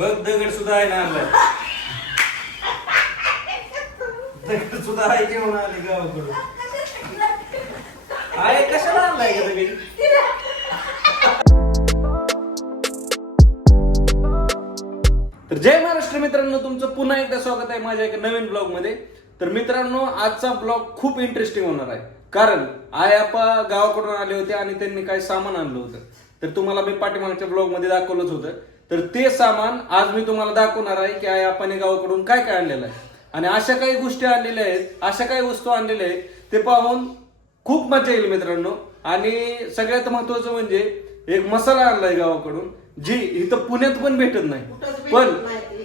बघ दगड सुद्धा आहे ना आणलाय. दगड सुद्धा आहे घेऊन आले गावाकडून. आहे कशाला आणलाय का दगड? तर जय महाराष्ट्र मित्रांनो, तुमचं पुन्हा एकदा स्वागत आहे माझ्या एका नवीन ब्लॉग मध्ये. तर मित्रांनो, आजचा ब्लॉग खूप इंटरेस्टिंग होणार आहे, कारण आई आपा गावाकडून आले होते आणि त्यांनी काही सामान आणलं होतं. तर तुम्हाला मी पाठीमागच्या ब्लॉग मध्ये दाखवलंच होतं. तर ते सामान आज मी तुम्हाला दाखवणार आहे की आई आपाने गावाकडून काय काय आणलेलं आहे आणि अशा काही गोष्टी आणलेल्या आहेत, अशा काही वस्तू आणलेल्या आहेत, ते पाहून खूप मजा येईल मित्रांनो. आणि सगळ्यात महत्वाचं म्हणजे एक मसाला आणलाय गावाकडून, जी इथं पुण्यात पण भेटत नाही, पण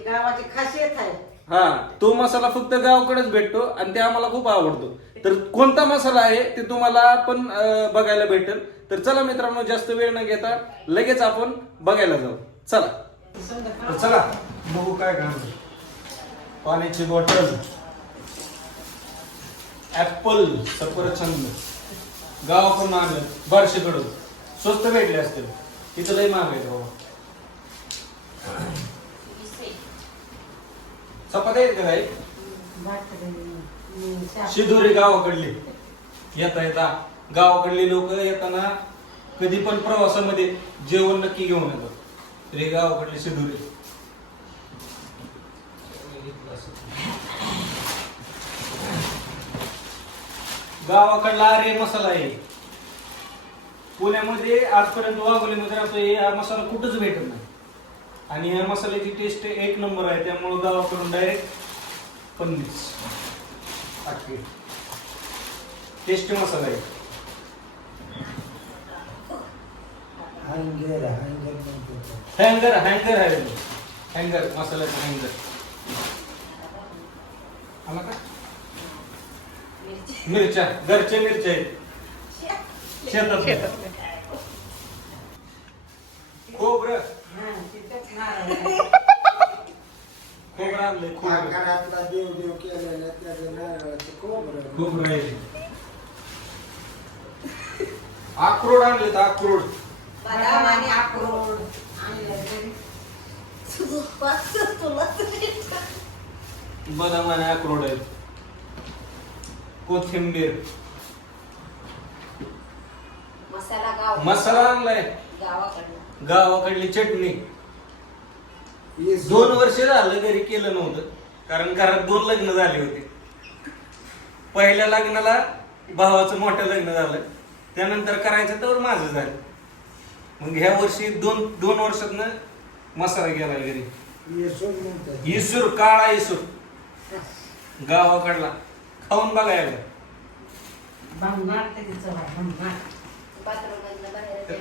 गावाची खासियत आहे. हा, तो मसाला फक्त गावाकडेच भेटतो आणि ते आम्हाला खूप आवडतो. तर कोणता मसाला आहे ते तुम्हाला पण बघायला भेटेल. तर चला मित्रांनो, जास्त वेळ न घेता लगेच आपण बघायला जाऊ. चला तर चला बघू काय काय. पाण्याची बॉटल, ऍपल, सफरचंद गावाकडून आणलं, बारशेकडून स्वस्त भेटले असतील, इथं लय महाग आहे बाबा. चपात्या आहेत का काही? शिदोरी गावाकडली येता गावाकडली लोक येताना कधी पण प्रवासामध्ये जेवण नक्की घेऊन येतात. तर हे गावाकडली शिदोरी. गावाकडला आरे मसाला आहे. पुण्यामध्ये आजपर्यंत वाघोलीमध्ये राहतो, हा मसाला कुठंच भेटत नाही आणि या मसाल्याची टेस्ट एक नंबर आहे. त्यामुळे गावाकडून डायरेक्ट 50 टेस्ट मसाला आहे. हँगर आहे, हँगर मसाल्याचा हँगर आला का? मिरच्या, घरच्या मिरच्या आहेत, शेतात. खोबरं आणलंय, खोबरं आहे. अक्रोड आणलेत, अक्रोड. बदाम आणि अक्रोड बदाम आणि अक्रोड आहेत. कोथिंबीर, मसाला आणलाय गावाकडली चटणी. 2 वर्ष झालं घरी केलं नव्हतं, कारण घरात 2 लग्न झाले होते. पहिल्या लग्नाला भावाचं मोठं लग्न झालं, त्यानंतर करायचं तर माझं झालं. मग ह्या वर्षी 2 वर्षातनं मसाला गेला घरी. इसूर, काळा इसूर गावाकडला, खाऊन बघायला.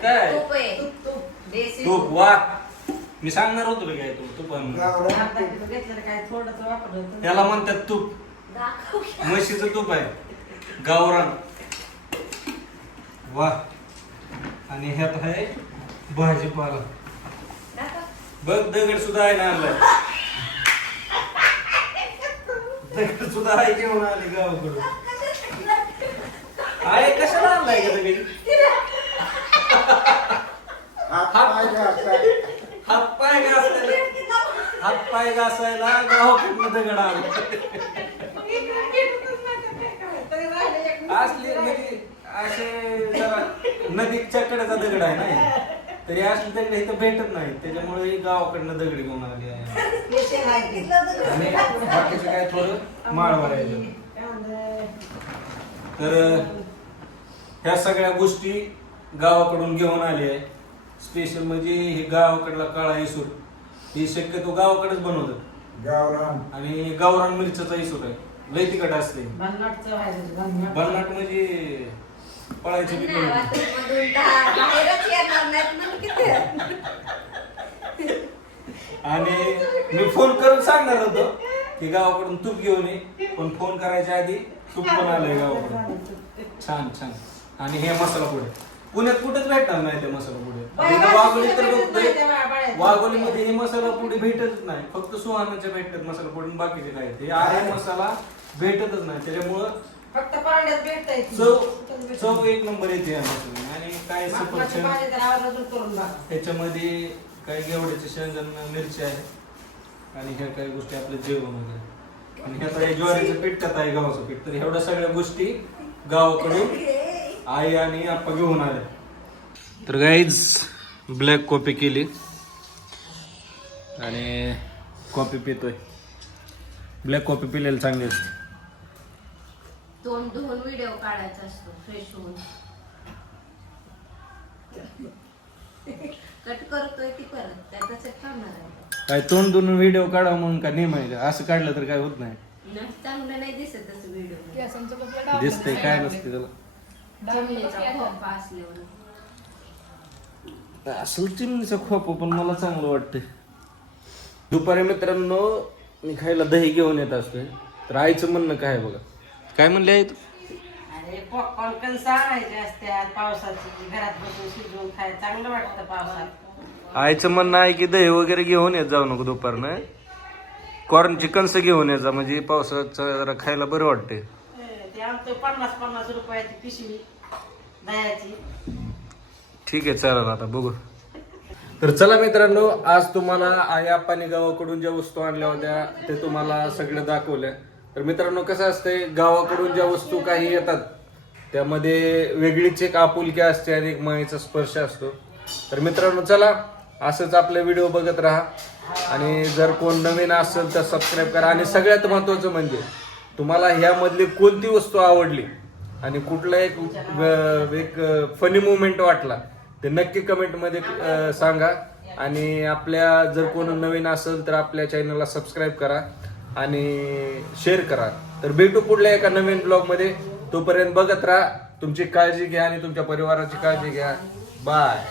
काय तूप? वा, मी सांगणार होतो काय तूप त्याला म्हणतात तूप. म्हशीचं तूप आहे, गावरान. वा, आणि ह्यात आहे भाजीपाला. बघ दगड सुद्धा आहे ना आणलाय. दगड सुद्धा आहे घेऊन आले गावाकडून. आहे कशाला आणलाय का दगड? हातपाय घासायला गावाकडनं दगड आला. असली म्हणजे असे जरा नदीच्या कडेचा दगड आहे ना, तरी असली दगड इथं भेटत नाही, त्याच्यामुळे गावाकडनं दगड घेऊन आली आहे. आणि बाकीचं काय थोडं माळवर आहे. तर ह्या सगळ्या गोष्टी गावाकडून घेऊन आले आहे. स्पेशल म्हणजे हे गावाकडला काळा इसूर, हे शक्यतो गावाकडेच बनवतात. आणि गावरान मिरच्याचा इसूर आहे, लय तिखट असते. भन्नाट म्हणजे पळायचे बी आणि मी फोन करून सांगणार होतो की गावाकडून तूप घेऊन ये, पण फोन करायच्या आधी तूप पण आलंय गावाकडून. छान छान. आणि हे मसाला पुढे पुण्यात कुठेच भेटणार नाही ते मसाला पुढे. वाघोली तर बघतोय, वाघोलीमध्ये हे मसाला पुढे भेटतच नाही, फक्त सुहानाच्या भेटतात मसाला पुढे, बाकीचे काय ते आहे मसाला भेटतच नाही. त्याच्यामुळं फक्त पाण्यात भेटतंय. चव एक नंबर येते. आणि काय सफरचंद, त्याच्यामध्ये काही घेवड्याचे शेंगदाणे, मिरची आहे, आणि ह्या काही गोष्टी आपलं जेवण वगैरे आणि ह्याचा हे ज्वारीचं पीठ कथा आहे गव्हाचं पीठ तर एवढ्या सगळ्या गोष्टी गावाकडून आई आणि आप्पा घेऊन आले. तर गाईज ब्लॅक कॉफी केली आणि कॉफी पितोय. ब्लॅक कॉफी पिलेली चांगली असते. तोंड धुवून व्हिडिओ काढायचा असतो फ्रेश होऊन. कट करतोय ती परत त्यातच एक करणार आहे. काय तोंड दोन व्हिडिओ काढा म्हणून का नेम आहे का? असं काढलं तर काय होत नाही. चांगलं नाही दिसत असं व्हिडिओ. दिसतंय काय नसते त्याला. चिमणीचा खोपा असल्यावर असं चिमणीचा खोपा पण मला चांगलं वाटतंय. दुपारी मित्रांनो मी खायला दही घेऊन येत असतोय तर आईचं म्हणणं काय आहे बघा. काय म्हणले आई तू? अरे पॉपकॉर्न कणसं आणायचे असतात पावसाची घरात बसून शिजवून खाय चांगलं वाटतं पावसात. आईचं म्हणणं आहे की दही वगैरे घेऊन येत जाऊ नको दुपारनं. कॉर्नची कणसं घेऊन यायचा म्हणजे पावसाचं जरा खायला बरं वाटते. ते आणतो 50-50 रुपयाची पिशवी दह्याची. ठीक आहे चला आता बघू. तर चला मित्रांनो आज तुम्हाला आई आप्पाने गावाकडून ज्या वस्तू आणल्या होत्या ते तुम्हाला सगळं दाखवल्या. तर मित्रांनो कसं असतंय गावाकडून ज्या वस्तू काही येतात त्यामध्ये वेगळीच एक आपुलकी असते आणि एक मायेचा स्पर्श असतो. तर मित्रांनो चला असंच आपले व्हिडिओ बघत राहा आणि जर कोण नवीन असेल तर सबस्क्राईब करा. आणि सगळ्यात महत्त्वाचं म्हणजे तुम्हाला ह्यामधली कोणती वस्तू आवडली आणि कुठला एक फनी मुवमेंट वाटला ते नक्की कमेंटमध्ये सांगा. आणि आपल्या जर कोण नवीन असेल तर आपल्या चॅनलला सबस्क्राईब करा आणि शेअर करा. तर भेटू पुढल्या एका नवीन ब्लॉगमध्ये. तोपर्यंत बघत राहा. तुमची काळजी घ्या आणि तुमच्या परिवाराची काळजी घ्या. बाय.